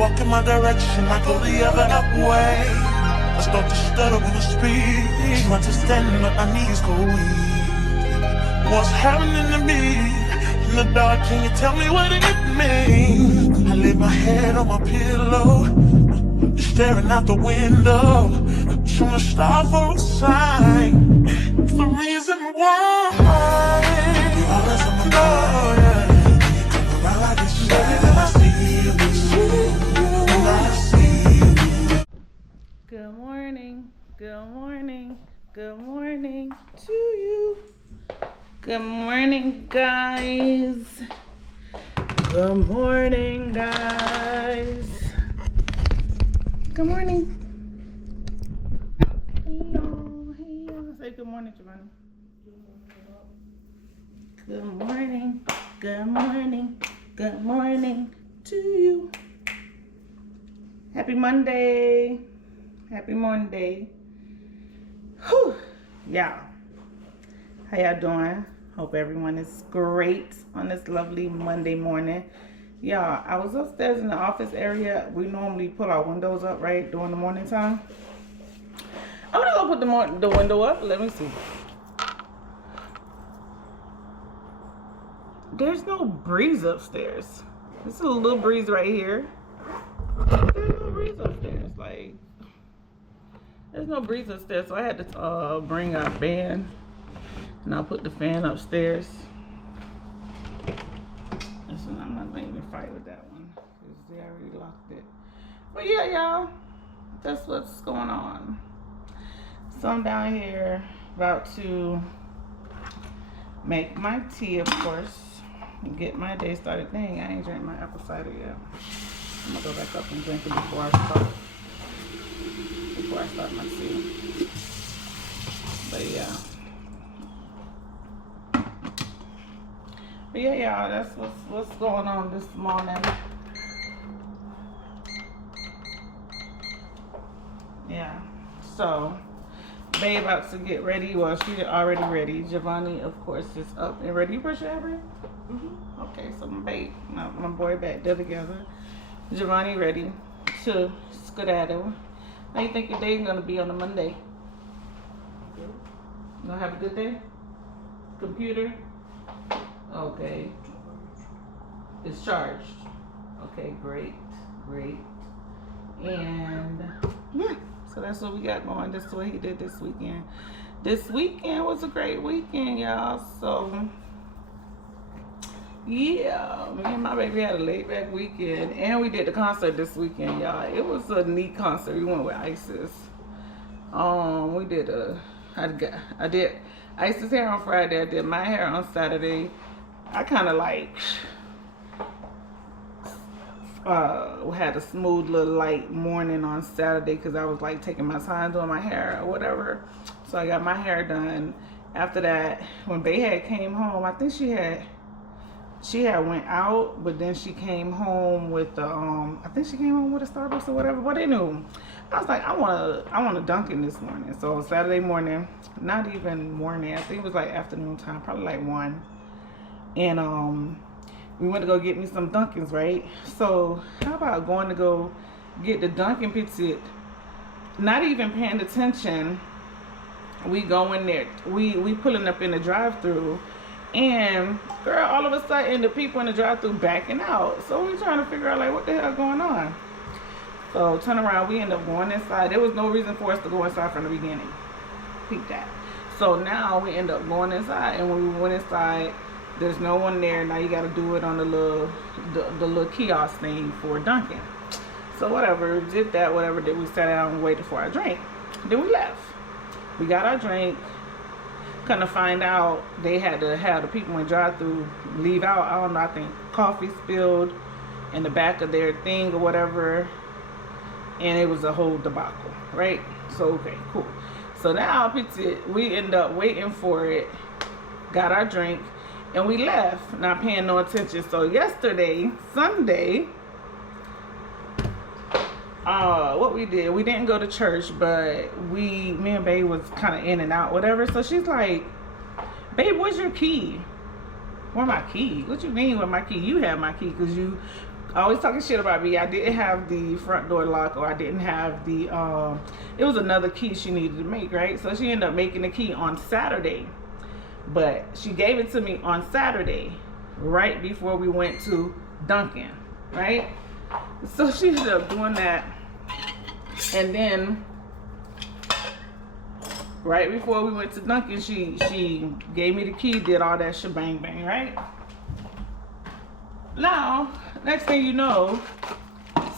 walk in my direction, I go the other way. I start to stutter when I speak, trying to stand but my knees go weak. What's happening to me? In the dark, can you tell me what it means? I lay my head on my pillow, staring out the window, trying to stop for a sign. It's the reason why you always on my mind. Yeah. You come around like it's baby, then I see you, and I see you. Good morning, good morning, good morning to you. Good morning, guys. Good morning, guys. Good morning. Hey y'all. Say good morning, Giovanni. Good morning, good morning, good morning to you. Happy Monday. Happy Monday. Whew. Y'all. How y'all doing? Hope everyone is great on this lovely Monday morning. Y'all, I was upstairs in the office area. We normally put our windows up, right, during the morning time. I'm gonna go put the window up. Let me see. There's no breeze upstairs. There's a little breeze right here. There's no breeze upstairs. Like, there's no breeze upstairs, so I had to bring our fan. And I'll put the fan upstairs. Listen, I'm not gonna even fight with that one because they already locked it. But yeah, y'all, that's what's going on. So I'm down here about to make my tea, of course, and get my day started. Dang, I ain't drank my apple cider yet. I'm gonna go back up and drink it before I start my tea. But yeah. But yeah, y'all, that's what's going on this morning. Yeah. So, babe about to get ready. Well, she's already ready. Giovanni, of course, is up and ready. You brush your hair, babe? Mm-hmm. Okay, so my babe, my boy back there together. Giovanni ready to skedaddle. How you think your day's gonna be on a Monday? Good. You gonna have a good day? Computer? Okay. It's charged. Okay, great. And yeah, so that's what we got going. This is what he did this weekend. This weekend was a great weekend, y'all. So yeah, me and my baby had a laid back weekend, and we did the concert this weekend, y'all. It was a neat concert. We went with Isis. We did I did Isis hair on Friday. I did my hair on Saturday. I kind of like had a smooth little light morning on Saturday because I was like taking my time doing my hair or whatever. So I got my hair done. After that, when Bay had came home, I think she had went out, but then she came home with the I think she came home with a Starbucks or whatever. But anyway, I was like, I want a Dunkin' this morning. So Saturday morning, not even morning, I think it was like afternoon time, probably like 1. And we went to go get me some Dunkins, right? So how about going to go get the Dunkin' Petit, not even paying attention. We go in there, we pulling up in the drive-thru, and girl, all of a sudden the people in the drive-thru backing out. So we trying to figure out like what the hell going on. So turn around, we end up going inside. There was no reason for us to go inside from the beginning. Peep that. So now we end up going inside, and when we went inside, there's no one there. Now you got to do it on the little kiosk thing for Dunkin'. So whatever, did that, whatever. Then we sat down and waited for our drink. Then we left. We got our drink. Kind of find out they had to have the people in drive-thru leave out. I don't know. I think coffee spilled in the back of their thing or whatever, and it was a whole debacle, right? So okay, cool. So now we end up waiting for it. Got our drink. And we left, not paying no attention. So yesterday, Sunday, what we did, we didn't go to church, but me and Babe was kind of in and out, whatever. So she's like, Babe, where's your key? Where my key? What you mean with my key? You have my key because you always talking shit about me. I didn't have the front door lock, or I didn't have the it was another key she needed to make, right? So she ended up making the key on Saturday, but she gave it to me on Saturday right before we went to Dunkin', right? So she ended up doing that, and then right before we went to Dunkin', she gave me the key, did all that shebang bang, right? Now, next thing you know,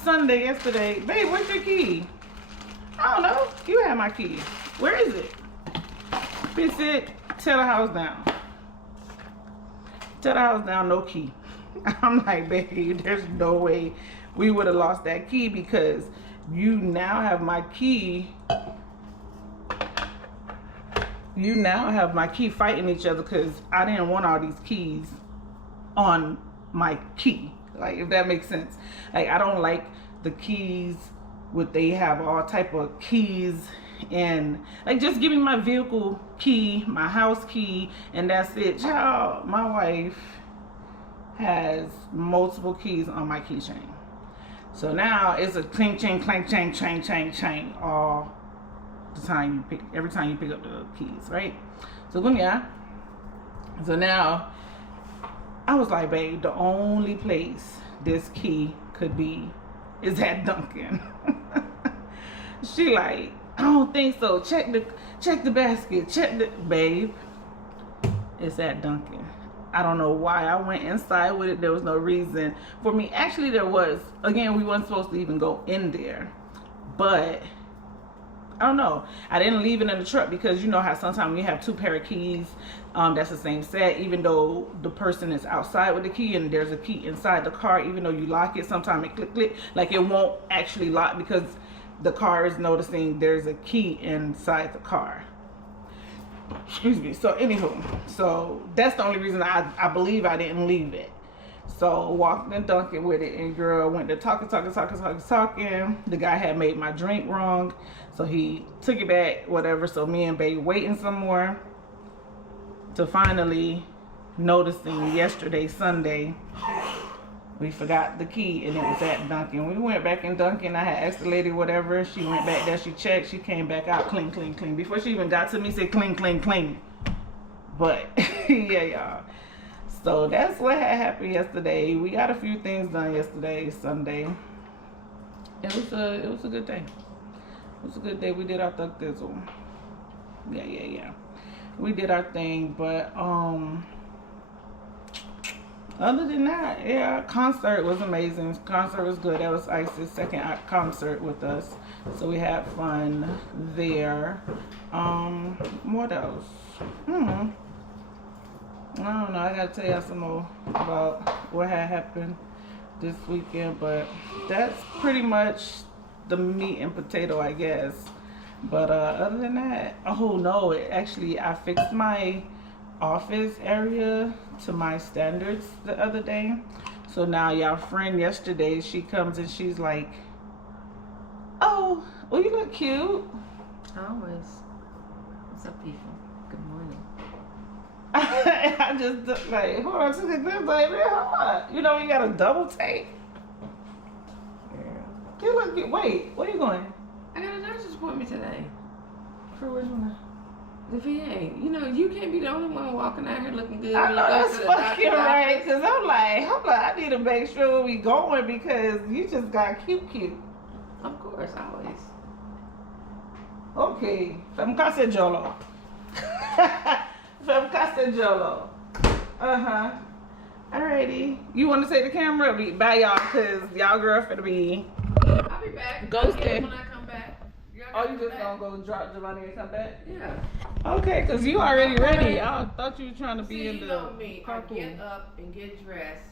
Sunday yesterday, babe, where's your key? I don't know. You have my key. Where is it? Bitch said, tear the house down. Tear the house down, no key. I'm like, babe, there's no way we would have lost that key, because you now have my key. You now have my key fighting each other, because I didn't want all these keys on my key. Like, if that makes sense. Like, I don't like the keys with, they have all type of keys, and like, just give me my vehicle key, my house key, and that's it. Child, my wife has multiple keys on my keychain. So now it's a clink, chain, clank, chain, chain, chain, chain all the time you pick, every time you pick up the keys, right? So yeah. So now I was like, babe, the only place this key could be is at Dunkin'. She like, I don't think so. Check the basket. Check the, babe, it's at Dunkin'. I don't know why I went inside with it. There was no reason for me. Actually, there was. Again, we weren't supposed to even go in there, but I don't know. I didn't leave it in the truck, because you know how sometimes you have two pair of keys, that's the same set, even though the person is outside with the key and there's a key inside the car. Even though you lock it, sometimes it click, like it won't actually lock, because the car is noticing there's a key inside the car. Excuse me. So anywho, so that's the only reason I believe I didn't leave it. So walked in Dunkin' with it, and girl went to talking. The guy had made my drink wrong, so he took it back, whatever. So me and babe waiting some more, to finally noticing yesterday, Sunday, we forgot the key, and it was at Dunkin'. We went back in Dunkin'. I had asked the lady whatever. She went back there. She checked. She came back out clean, clean, clean. Before she even got to me, said clean, clean, clean. But yeah, y'all. So that's what had happened yesterday. We got a few things done yesterday, Sunday. It was a good day. It was a good day. We did our thug thizzle. Yeah. We did our thing, but other than that, yeah, concert was amazing. Concert was good. That was Ice's second concert with us, so we had fun there. What else? I don't know. I gotta tell y'all some more about what had happened this weekend, but that's pretty much the meat and potato, I guess. But other than that, oh no, I fixed my office area to my standards the other day. So now y'all friend yesterday, she comes and she's like, oh, well, you look cute. Always. What's up, people? Good morning. I just like, hold on, took a good baby, hold on. You know, you got a double take. Girl. You look good. Wait, where you going? I got a doctor's appointment today. For which one? The VA. You know, you can't be the only one walking out here looking good. I know that's fucking right, because because I'm like, I need to make sure we going, because you just got cute. Of course, always. Okay, from Casa Jolo. From Casa Jolo. Alrighty. You want to take the camera? Bye, y'all, because y'all girl finna be I'll be back. ghosted. When I come back. Oh, you just gonna go drop Giovanni and come back? Yeah. Okay, because you already ready. I thought you were trying to be in the me. carpool. I get up and get dressed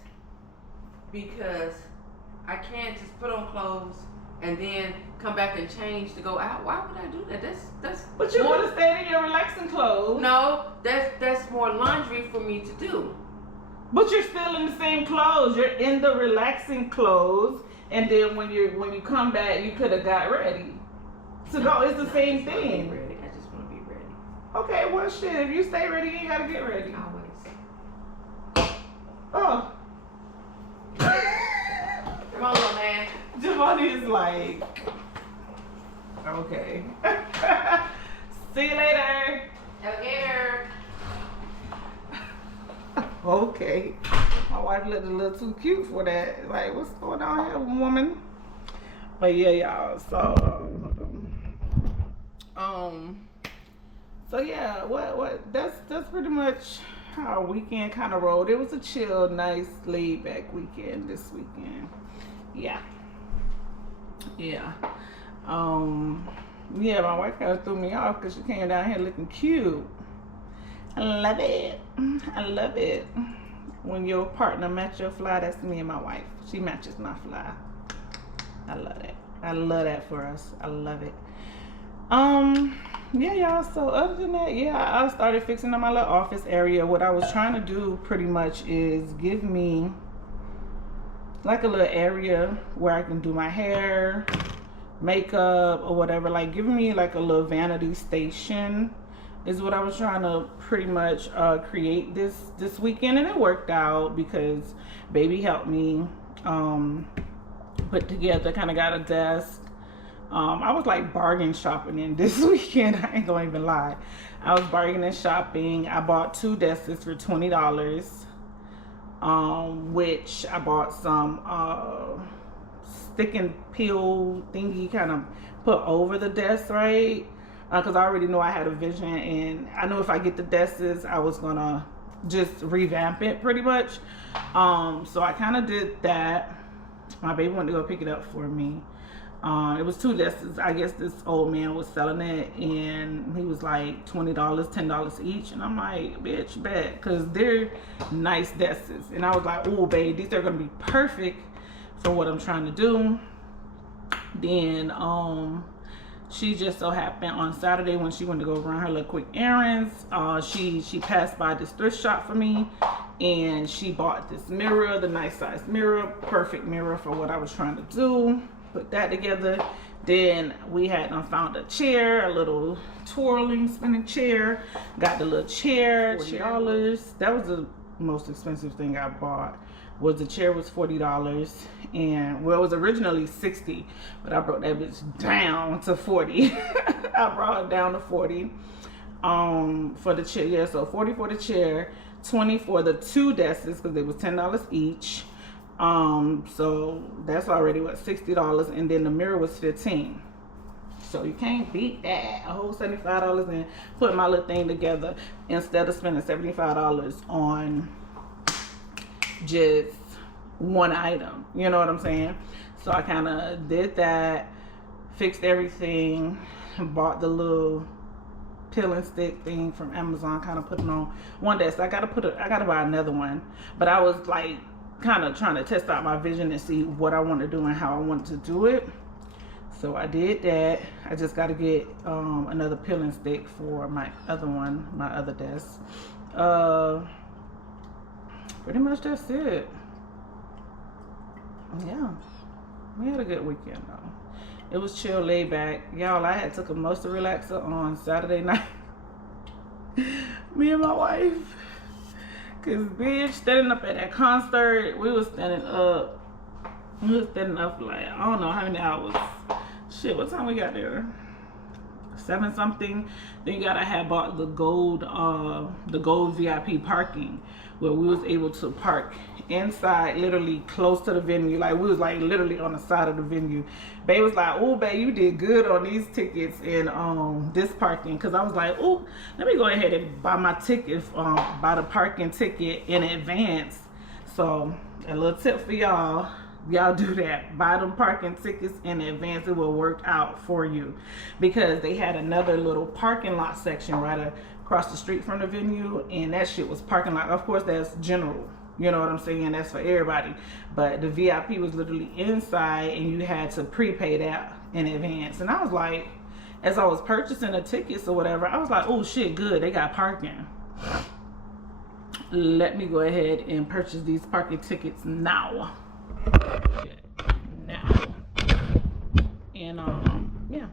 because I can't just put on clothes and then come back and change to go out. Why would I do that? That's. But you want to stay in your relaxing clothes. No, that's more laundry for me to do. But you're still in the same clothes. You're in the relaxing clothes, and then when you come back, you could have got ready to go. It's the same thing. Ready. I just want to be ready. Okay, well shit. If you stay ready, you ain't gotta get ready. Always. Oh. Come on, little man. Giovanni is like, okay. See you later. Later. Okay. My wife looked a little too cute for that. Like, what's going on here, woman? But yeah, y'all. So yeah, what? That's pretty much how our weekend kind of rolled. It was a chill, nice, laid back weekend this weekend. Yeah. Yeah. Yeah, my wife kind of threw me off because she came down here looking cute. I love it. I love it. When your partner match your fly, that's me and my wife. She matches my fly. I love that. I love that for us. I love it. Yeah, y'all. So other than that, yeah, I started fixing up my little office area. What I was trying to do pretty much is give me like a little area where I can do my hair, makeup, or whatever. Like giving me like a little vanity station is what I was trying to pretty much create this weekend, and it worked out because baby helped me put together, kind of got a desk. I was like bargain shopping in this weekend. I ain't gonna even lie. I was bargaining shopping. I bought 2 desks for $20, which I bought some stick and peel thingy kind of put over the desk, right? Because I already know I had a vision, and I knew if I get the desks, I was gonna just revamp it pretty much. So I kind of did that. My baby went to go pick it up for me. It was 2 desks. I guess this old man was selling it, and he was like $20, $10 each. And I'm like, bitch, bet, because they're nice desks. And I was like, oh, babe, these are gonna be perfect for what I'm trying to do. Then she just so happened on Saturday when she went to go run her little quick errands, she passed by this thrift shop for me, and she bought this mirror, the nice size mirror, perfect mirror for what I was trying to do. Put that together. Then we had found a chair, a little twirling spinning chair. Got the little chair, $40. That was the most expensive thing I bought. Was the chair was $40, and well, it was originally $60, but I brought that bitch down to $40. I brought it down to $40 for the chair. Yeah, so $40 for the chair, $20 for the 2 desks because it was $10 each. So that's already what, $60, and then the mirror was $15. So you can't beat that. A whole $75 and put my little thing together instead of spending $75 on just one item. You know what I'm saying? So I kind of did that, fixed everything, bought the little peel and stick thing from Amazon, kind of put it on one desk. I gotta buy another one, but I was like kind of trying to test out my vision and see what I want to do and how I want to do it. So I did that. I just got to get another peel and stick for my other one, my other desk. Pretty much that's it. Yeah, we had a good weekend though. It was chill, laid back. Y'all, I had took a Monster Relaxer on Saturday night. Me and my wife. Cause bitch, standing up at that concert, we was standing up. We was standing up like, I don't know how many hours. Shit, what time we got there? 7 something. Then you gotta have bought the gold VIP parking, where we was able to park inside, literally close to the venue. Like we was like literally on the side of the venue. Babe was like, oh babe, you did good on these tickets and this parking. Cause I was like, oh, let me go ahead and buy my ticket, buy the parking ticket in advance. So a little tip for y'all. Y'all do that. Buy them parking tickets in advance. It will work out for you, because they had another little parking lot section right across the street from the venue, and that shit was parking lot. Of course, that's general. You know what I'm saying? That's for everybody. But the VIP was literally inside, and you had to prepay that in advance. And I was like, as I was purchasing the tickets or whatever, I was like, oh shit, good. They got parking. Let me go ahead and purchase these parking tickets now. And yeah,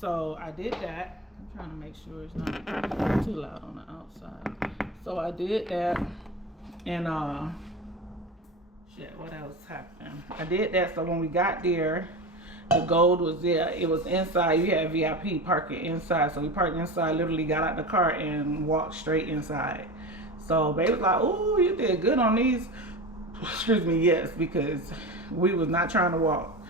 so I did that. I'm trying to make sure it's not too loud on the outside. So I did that, and Shit, what else happened? I did that, so when we got there, the gold was there. It was inside. You had VIP parking inside. So we parked inside, literally got out the car and walked straight inside. So baby was like, "Ooh, you did good on these." Excuse me, yes, because we was not trying to walk.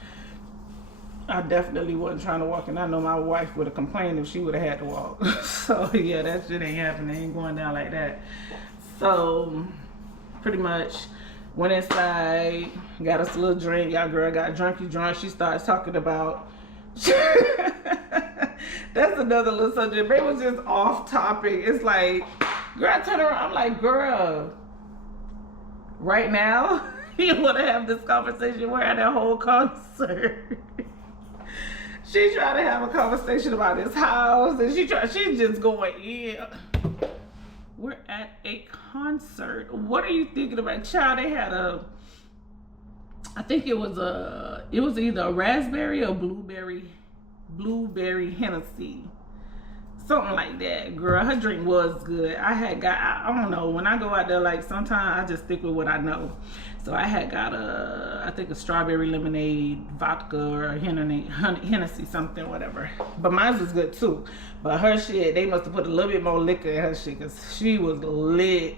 I definitely wasn't trying to walk, and I know my wife would have complained if she would have had to walk. So yeah, that shit ain't happening. Ain't going down like that. So pretty much went inside, got us a little drink. Y'all girl got drunk. She starts talking about that's another little subject. Baby was just off topic. It's like, girl, I turn around. I'm like, girl, right now you want to have this conversation? We're at a whole concert. She tried to have a conversation about his house, and she's just going in. We're at a concert. What are you thinking about? Child, they had I think it was either a raspberry or blueberry Hennessy. Something like that. Girl, her drink was good. I don't know, when I go out there, like, sometimes I just stick with what I know. So I had got I think a strawberry lemonade, vodka, or Hennessy, something, whatever. But mine was good too. But her shit, they must have put a little bit more liquor in her shit, because she was lit.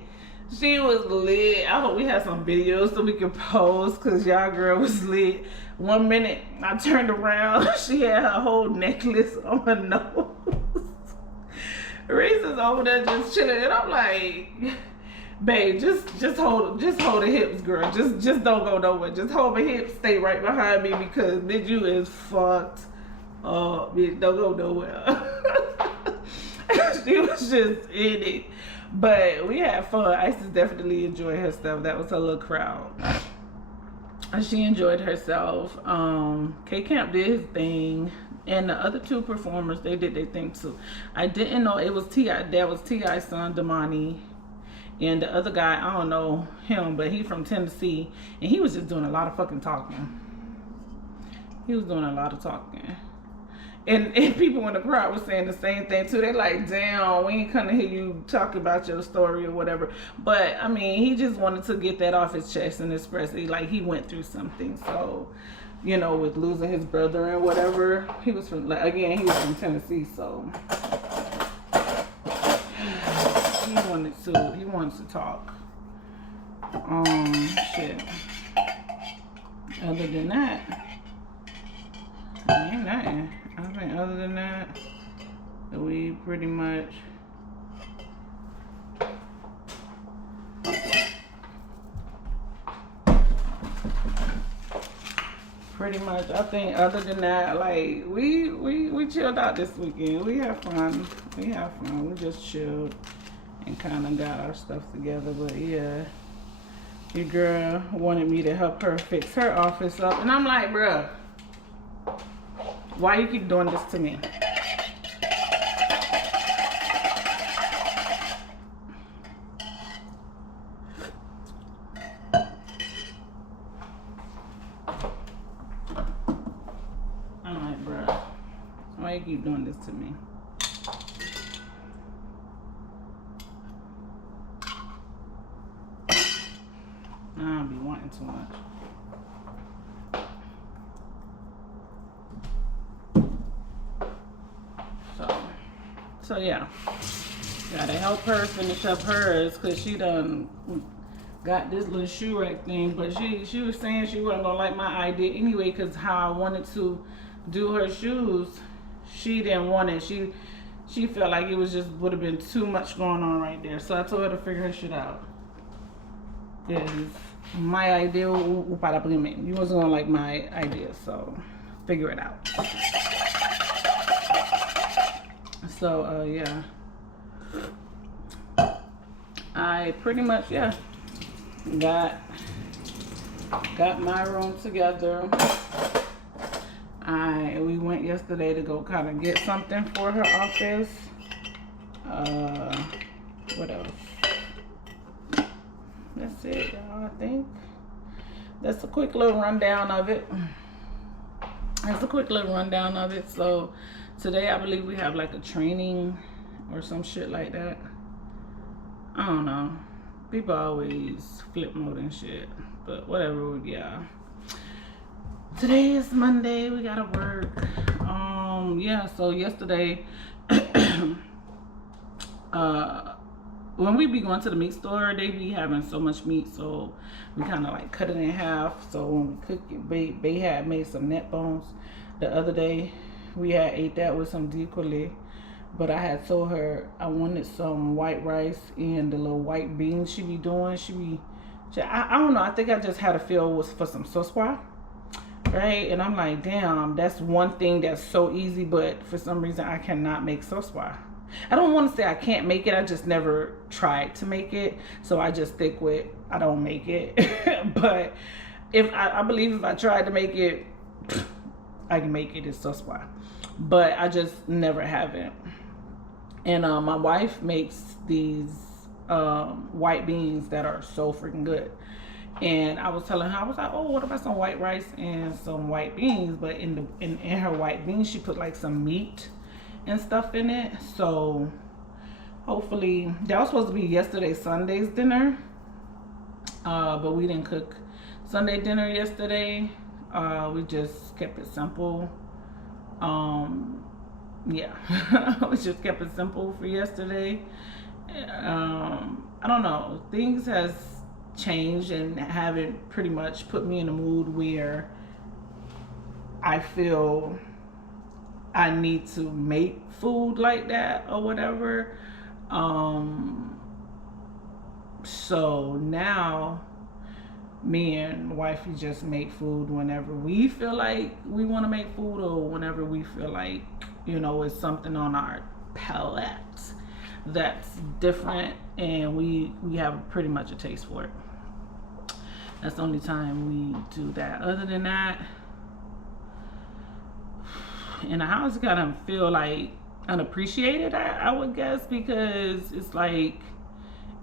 She was lit. I hope we have some videos so we can post, because y'all girl was lit. 1 minute, I turned around, she had her whole necklace on her nose. Reese is over there just chilling, and I'm like, babe, just hold the hips, girl. Just don't go nowhere. Just hold my hips, stay right behind me, because bitch, you is fucked up. Bitch, don't go nowhere. She was just in it. But we had fun. Isis definitely enjoyed her stuff. That was her little crowd. She enjoyed herself. K-Camp did his thing. And the other two performers, they did their thing too. I didn't know it was T.I. That was T.I.'s son, Damani. And the other guy, I don't know him, but he from Tennessee. And he was just doing a lot of fucking talking. He was doing a lot of talking. And people in the crowd was saying the same thing too. They like, damn, we ain't come to hear you talk about your story or whatever. But I mean, he just wanted to get that off his chest and express it. Like, he went through something. So, you know, with losing his brother and whatever. He was from, like, again, he was from Tennessee, so he wanted to talk. Shit. Other than that, ain't nothing. I think other than that, we pretty much I think other than that, like, we chilled out this weekend. We had fun. We just chilled and kind of got our stuff together. But yeah, your girl wanted me to help her fix her office up, and I'm like, bruh, why you keep doing this to me? I'm like, bruh, why you keep doing this to me? I don't be wanting too much. So yeah, gotta help her finish up hers, because she done got this little shoe rack thing. But she was saying she wasn't gonna like my idea anyway, because how I wanted to do her shoes, she didn't want it. She felt like it was just would have been too much going on right there. So I told her to figure her shit out. Because my idea, you wasn't gonna like my idea, so figure it out. So yeah, I pretty much, yeah, got my room together. We went yesterday to go kind of get something for her office. What else? That's it, y'all. I think that's a quick little rundown of it. So today, I believe we have like a training or some shit like that. I don't know. People always flip mode and shit. But whatever, yeah. Today is Monday. We gotta work. Yeah, so yesterday, when we be going to the meat store, they be having so much meat, so we kind of like cut it in half. So when we cook it, Bay had made some neck bones the other day. We had ate that with some decoily, but I had told her I wanted some white rice and the little white beans she be doing. I don't know, I think I just had a feel was for some sauce, right? And I'm like, damn, that's one thing that's so easy, but for some reason I cannot make sauce. I don't want to say I can't make it, I just never tried to make it, so I just stick with I don't make it. But if I believe if I tried to make it, I can make it. It's sauce, but I just never haven't. And my wife makes these white beans that are so freaking good. And I was telling her, I was like, oh, what about some white rice and some white beans? But in her white beans, she put like some meat and stuff in it. So hopefully, that was supposed to be yesterday, Sunday's dinner. But we didn't cook Sunday dinner yesterday. We just kept it simple. Yeah, we just kept it simple for yesterday. I don't know, things has changed and haven't pretty much put me in a mood where I feel I need to make food like that or whatever. So now me and wifey just make food whenever we feel like we want to make food, or whenever we feel like, you know, it's something on our palate that's different and we have pretty much a taste for it. That's the only time we do that. Other than that, in the house, kind of feel like unappreciated, I would guess, because it's like,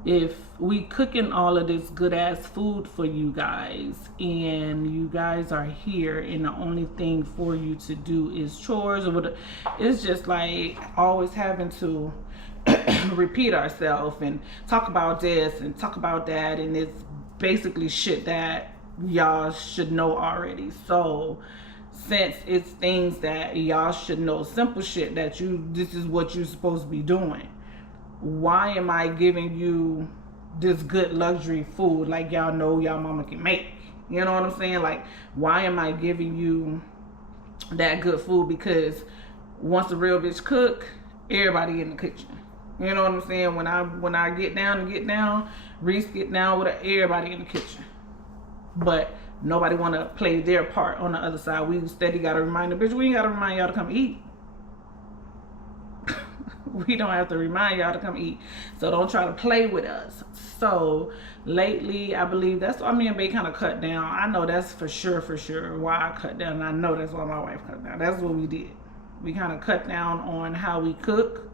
if we cooking all of this good ass food for you guys and you guys are here and the only thing for you to do is chores or whatever, it's just like always having to repeat ourselves and talk about this and talk about that, and it's basically shit that y'all should know already. So since it's things that y'all should know, simple shit that this is what you're supposed to be doing, why am I giving you this good luxury food like y'all know y'all mama can make? You know what I'm saying? Like, why am I giving you that good food? Because once the real bitch cook, everybody in the kitchen. You know what I'm saying? When I get down, Reese get down with everybody in the kitchen. But nobody want to play their part on the other side. We steady got to remind the bitch, we ain't got to remind y'all to come eat. We don't have to remind y'all to come eat. So don't try to play with us. So lately, I believe that's why me and Bae kind of cut down. I know that's for sure why I cut down. And I know that's why my wife cut down. That's what we did. We kind of cut down on how we cook,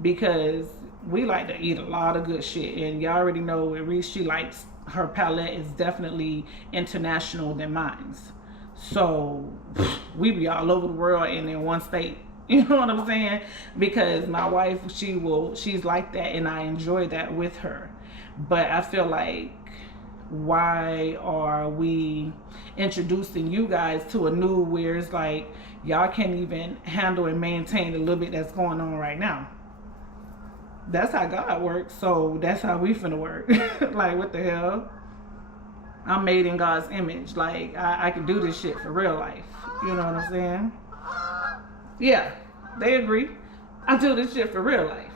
because we like to eat a lot of good shit. And y'all already know with Reese, she likes, her palate is definitely international than mine's. So we be all over the world and in one state. You know what I'm saying? Because my wife, she's like that, and I enjoy that with her. But I feel like, why are we introducing you guys to a new, where it's like y'all can't even handle and maintain the little bit that's going on right now? That's how God works, so that's how we finna work. Like, what the hell? I'm made in God's image. Like, I can do this shit for real life. You know what I'm saying? Yeah, they agree. I do this shit for real life.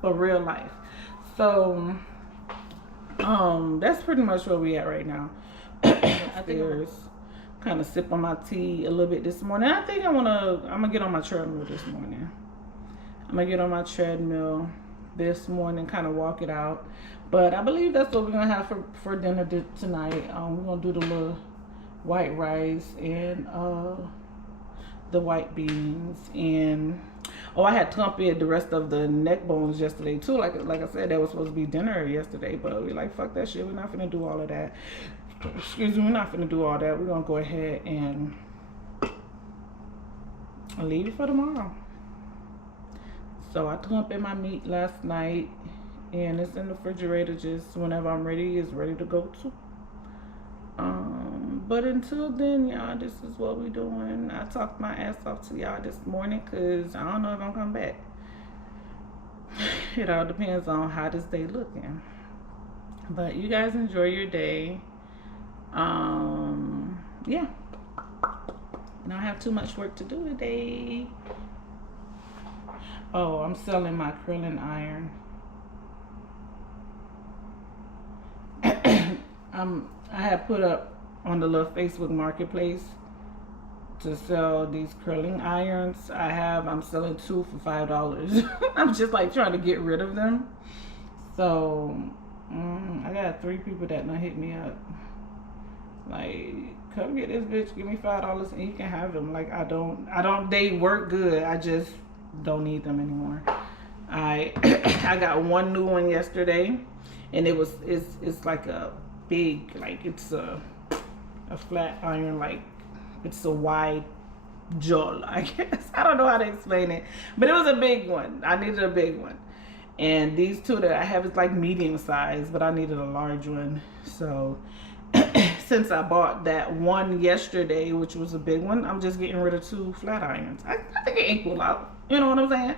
For real life. So, that's pretty much where we at right now. I think kind of sip on my tea a little bit this morning. I think I'm gonna get on my treadmill this morning. I'm gonna get on my treadmill this morning, kind of walk it out. But I believe that's what we're gonna have for dinner tonight. We're gonna do the little white rice and the white beans, and I had trumpet the rest of the neck bones yesterday too. Like I said, that was supposed to be dinner yesterday, but we like, fuck that shit. We're not finna do all of that. Excuse me, we're not finna do all that. We're gonna go ahead and leave it for tomorrow. So I trumpet my meat last night, and it's in the refrigerator. Just whenever I'm ready, it's ready to go too. But until then, y'all, this is what we doing. I talked my ass off to y'all this morning because I don't know if I'm coming back. It all depends on how this day looking. But you guys enjoy your day. Yeah. And I don't have too much work to do today. Oh, I'm selling my curling iron. I have put up on the little Facebook marketplace to sell these curling irons. I'm selling 2 for $5. I'm just like trying to get rid of them. So I got 3 people that done hit me up. Like, come get this bitch, give me $5 and you can have them. Like, I don't, they work good. I just don't need them anymore. I got one new one yesterday, and it's like a big, like it's a flat iron, like it's a wide jaw, I guess. I don't know how to explain it, but it was a big one. I needed a big one. And these 2 that I have is like medium size, but I needed a large one. So since I bought that one yesterday, which was a big one, I'm just getting rid of 2 flat irons. I think it equals out. You know what I'm saying?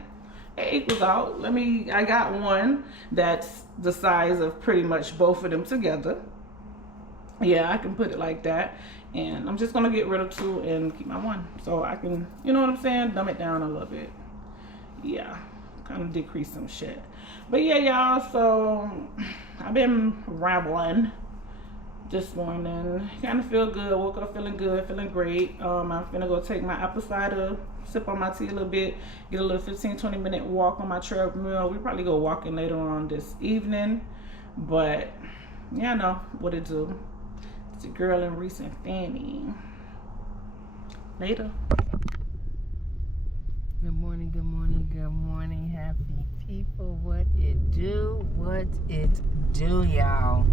It equals out. I got one that's the size of pretty much both of them together. Yeah, I can put it like that. And I'm just going to get rid of 2 and keep my one. So I can, you know what I'm saying? Dumb it down a little bit. Yeah, kind of decrease some shit. But yeah, y'all, so I've been rambling this morning. Kind of feel good. Woke up feeling good, feeling great. I'm finna go take my apple cider, sip on my tea a little bit, get a little 15-20 minute walk on my treadmill. We probably go walking later on this evening. But yeah, I know what it do. It's your girl and Reese and Fany. Later. Good morning, good morning, good morning, happy people. What it do, y'all.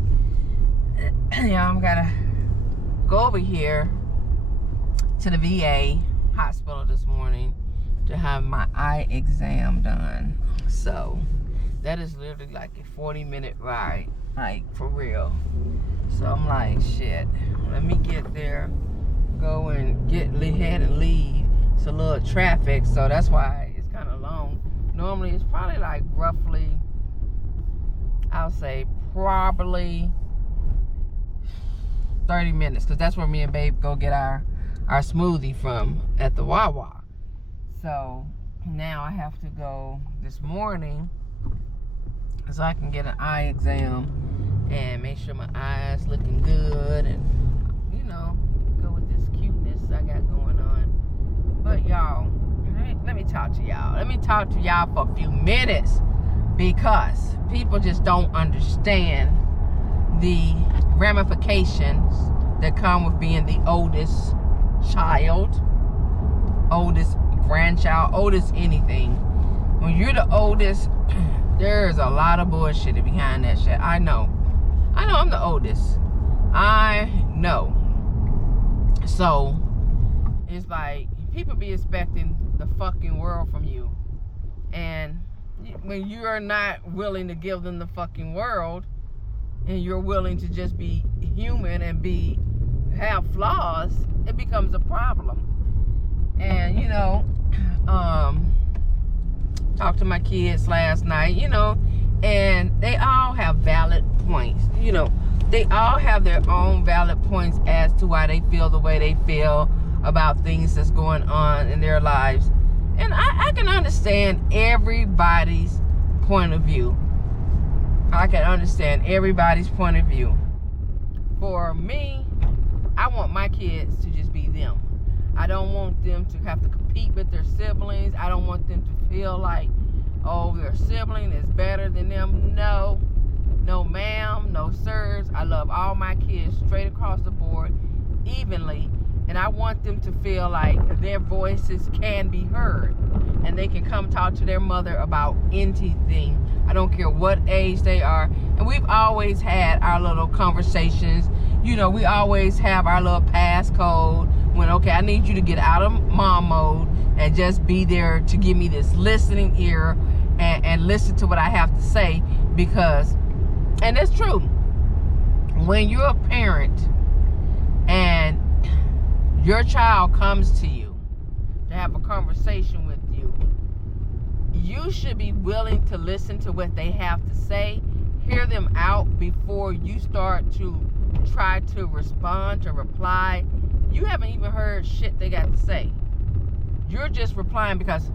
Y'all, I'm gotta go over here to the VA hospital this morning to have my eye exam done. So that is literally like a 40-minute ride, like for real. So I'm like, shit, let me get there, go and get ahead and leave. It's a little traffic, so that's why it's kind of long. Normally it's probably like roughly, I'll say probably 30 minutes, because that's where me and Babe go get our smoothie from at the Wawa. So now I have to go this morning so I can get an eye exam and make sure my eyes looking good, and you know, go with this cuteness I got going on. But y'all, let me talk to y'all. Let me talk to y'all for a few minutes, because people just don't understand the ramifications that come with being the oldest child, oldest grandchild, oldest anything. When you're the oldest, there's a lot of bullshit behind that shit. I know I'm the oldest. I know. So it's like people be expecting the fucking world from you, and when you are not willing to give them the fucking world, and you're willing to just be human and have flaws, it becomes a problem. And you know, talked to my kids last night, you know, and they all have valid points. You know, they all have their own valid points as to why they feel the way they feel about things that's going on in their lives. And I can understand everybody's point of view. I can understand everybody's point of view. For me, I want my kids to just be them. I don't want them to have to compete with their siblings. I don't want them to feel like, oh, their sibling is better than them. No ma'am, no sirs. I love all my kids straight across the board, evenly. And I want them to feel like their voices can be heard, and they can come talk to their mother about anything. I don't care what age they are. And we've always had our little conversations. You know, we always have our little passcode when, okay, I need you to get out of mom mode and just be there to give me this listening ear and listen to what I have to say, Because, and it's true, when you're a parent and your child comes to you to have a conversation with you, you should be willing to listen to what they have to say, hear them out before you start to try to respond, to reply. You haven't even heard shit they got to say. You're just replying because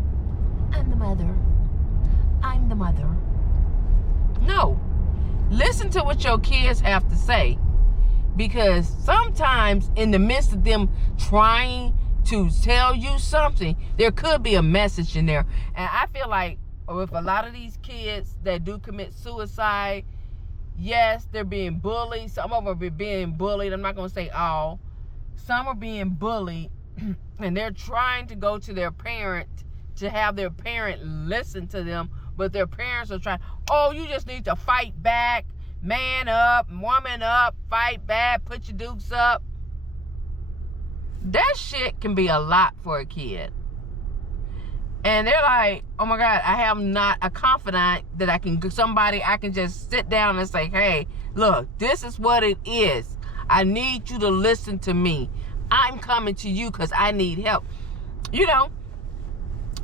I'm the mother. I'm the mother. No. Listen to what your kids have to say. Because sometimes in the midst of them trying to tell you something, there could be a message in there. And I feel like with a lot of these kids that do commit suicide, yes, they're being bullied. Some of them are being bullied. I'm not going to say all. Some are being bullied, and they're trying to go to their parent to have their parent listen to them, but their parents are trying, oh, you just need to fight back, man up, woman up, fight back, put your dukes up. That shit can be a lot for a kid. And they're like, oh my God, I have not a confidant that I can just sit down and say, hey, look, this is what it is. I need you to listen to me. I'm coming to you because I need help. You know,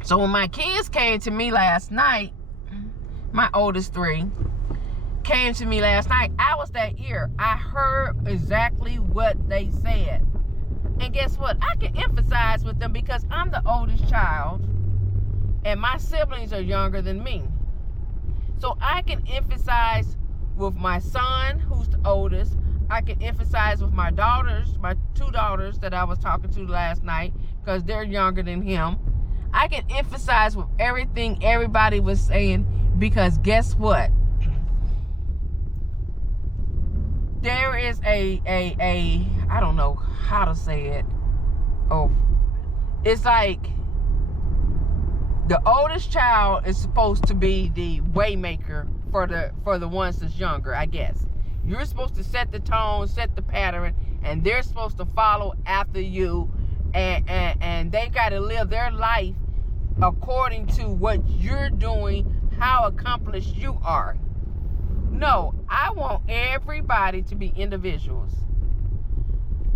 so when my kids came to me last night, my oldest 3 came to me last night, I was that ear. I heard exactly what they said. And guess what? I can emphasize with them because I'm the oldest child and my siblings are younger than me. So I can emphasize with my son, who's the oldest. I can emphasize with my daughters, my 2 daughters that I was talking to last night, because they're younger than him. I can emphasize with everything everybody was saying, because guess what? There is a I don't know how to say it. Oh, it's like the oldest child is supposed to be the waymaker for the ones that's younger, I guess. You're supposed to set the tone, set the pattern, and they're supposed to follow after you, and they got to live their life according to what you're doing, how accomplished you are. No, I want everybody to be individuals.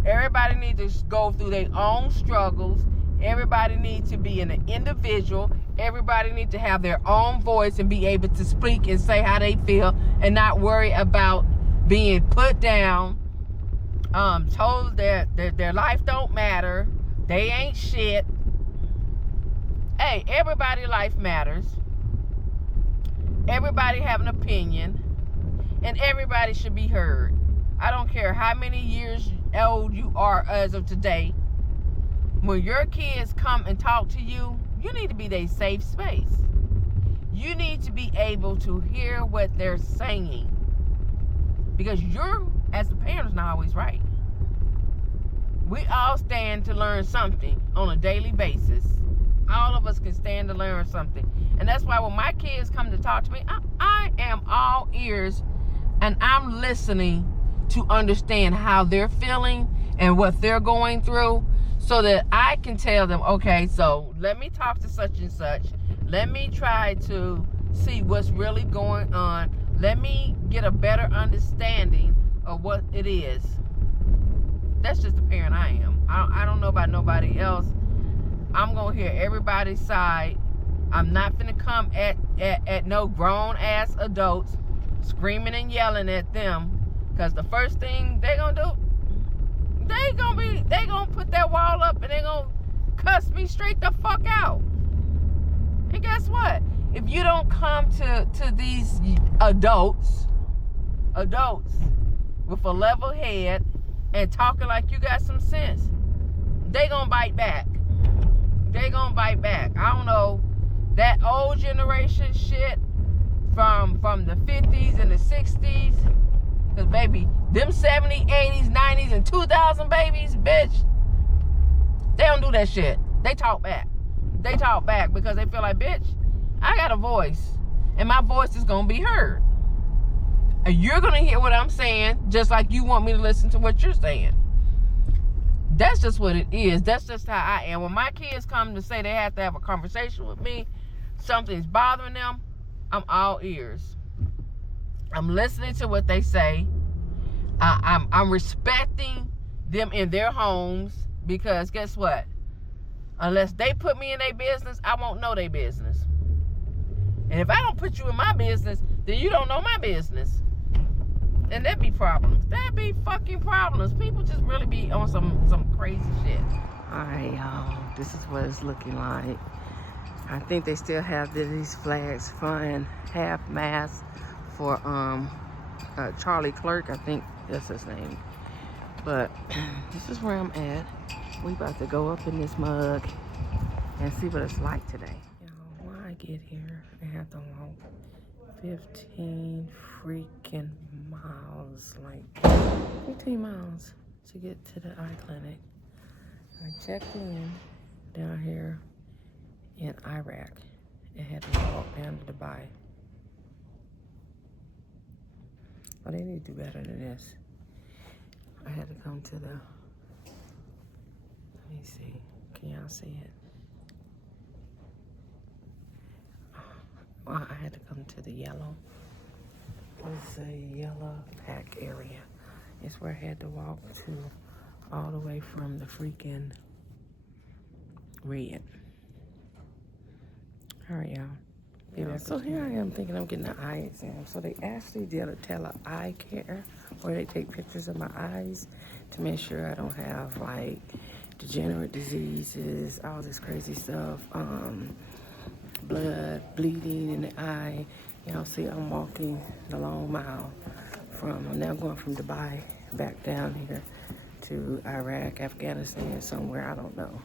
Everybody needs to go through their own struggles. Everybody needs to be an individual. Everybody needs to have their own voice and be able to speak and say how they feel and not worry about being put down, told that their life don't matter, they ain't shit. Hey, everybody's life matters. Everybody have an opinion, and everybody should be heard. I don't care how many years old you are as of today. When your kids come and talk to you, you need to be their safe space. You need to be able to hear what they're saying. Because you're, as the parents, not always right. We all stand to learn something on a daily basis. All of us can stand to learn something. And that's why when my kids come to talk to me, I am all ears, and I'm listening to understand how they're feeling and what they're going through, so that I can tell them, okay, so let me talk to such and such. Let me try to see what's really going on. Let me get a better understanding of what it is. That's just the parent I am. I don't know about nobody else. I'm going to hear everybody's side. I'm not going to come at no grown-ass adults screaming and yelling at them, because the first thing they going to do, they going to put that wall up and they going to cuss me straight the fuck out. And guess what? If you don't come to these adults with a level head and talking like you got some sense, they gonna bite back. They gonna bite back. I don't know, that old generation shit from the 50s and the 60s, because baby, them 70s, 80s, 90s, and 2000 babies, bitch, they don't do that shit. They talk back. They talk back because they feel like, bitch, I got a voice, and my voice is going to be heard. And you're going to hear what I'm saying, just like you want me to listen to what you're saying. That's just what it is. That's just how I am. When my kids come to say they have to have a conversation with me, something's bothering them, I'm all ears. I'm listening to what they say. I'm respecting them in their homes, because guess what? Unless they put me in their business, I won't know their business. And if I don't put you in my business, then you don't know my business. And that'd be problems. That'd be fucking problems. People just really be on some crazy shit. Alright, y'all. This is what it's looking like. I think they still have these flags flying half-mast for Charlie Clerk. I think that's his name. But this is where I'm at. We about to go up in this mug and see what it's like today. Y'all, when I get here, I have to walk 15 freaking miles, like 15 miles to get to the eye clinic. I checked in down here in Iraq and had to walk down to Dubai. Oh, they need to do better than this. I had to come to the, let me see, can y'all see it? Well, I had to come to the yellow. It's a yellow pack area. It's where I had to walk to all the way from the freaking red. All right, y'all. Yeah, so here I am thinking I'm getting an eye exam. So they actually did a tele-eye care where they take pictures of my eyes to make sure I don't have like degenerate diseases, all this crazy stuff, blood, bleeding in the eye. Y'all see I'm walking the long mile I'm now going from Dubai back down here to Iraq, Afghanistan, somewhere, I don't know.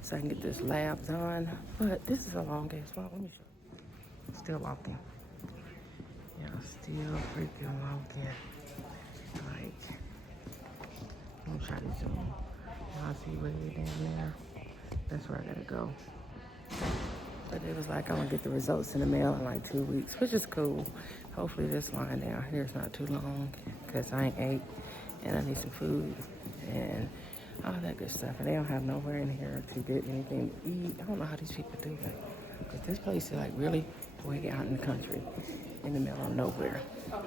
So I can get this lab done. But this is a long ass walk. Let me show you. Still walking. Yeah, still freaking walking. Like, I'm trying to zoom. Y'all see way down there? That's where I gotta go. But it was like, I'm gonna get the results in the mail in like 2 weeks, which is cool. Hopefully this line down here is not too long, because I ain't ate and I need some food and all that good stuff. And they don't have nowhere in here to get anything to eat. I don't know how these people do it. Because this place is like really way out in the country, in the middle of nowhere.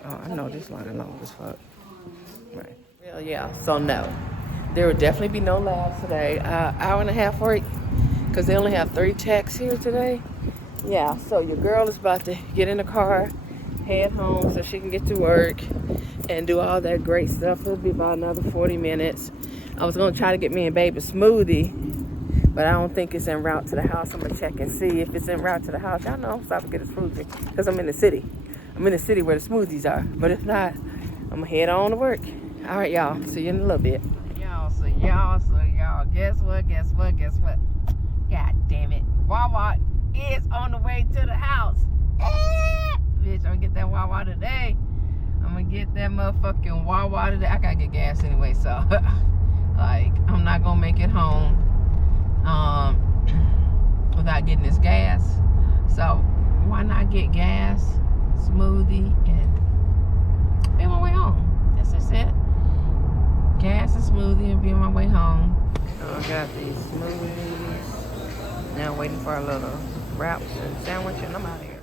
I know this line is long as fuck. Right. Well, yeah, so no. There will definitely be no labs today. Hour and a half break, because they only have 3 techs here today. Yeah, so your girl is about to get in the car, head home so she can get to work and do all that great stuff. It'll be about another 40 minutes. I was going to try to get me and babe a smoothie, but I don't think it's en route to the house. I'm going to check and see if it's en route to the house. Y'all know I'm stopping to get a smoothie because I'm in the city. I'm in the city where the smoothies are. But if not, I'm going to head on to work. All right, y'all. See you in a little bit. Y'all, guess what? God damn it. Wawa is on the way to the house. Bitch, I'm gonna get that Wawa today. I'm gonna get that motherfucking Wawa today. I gotta get gas anyway, so like, I'm not gonna make it home without getting this gas. So why not get gas, smoothie, and be on my way home? That's just it. Gas and smoothie and be on my way home. So I got these smoothies. Now I'm waiting for a little wraps and sandwich, and I'm out of here.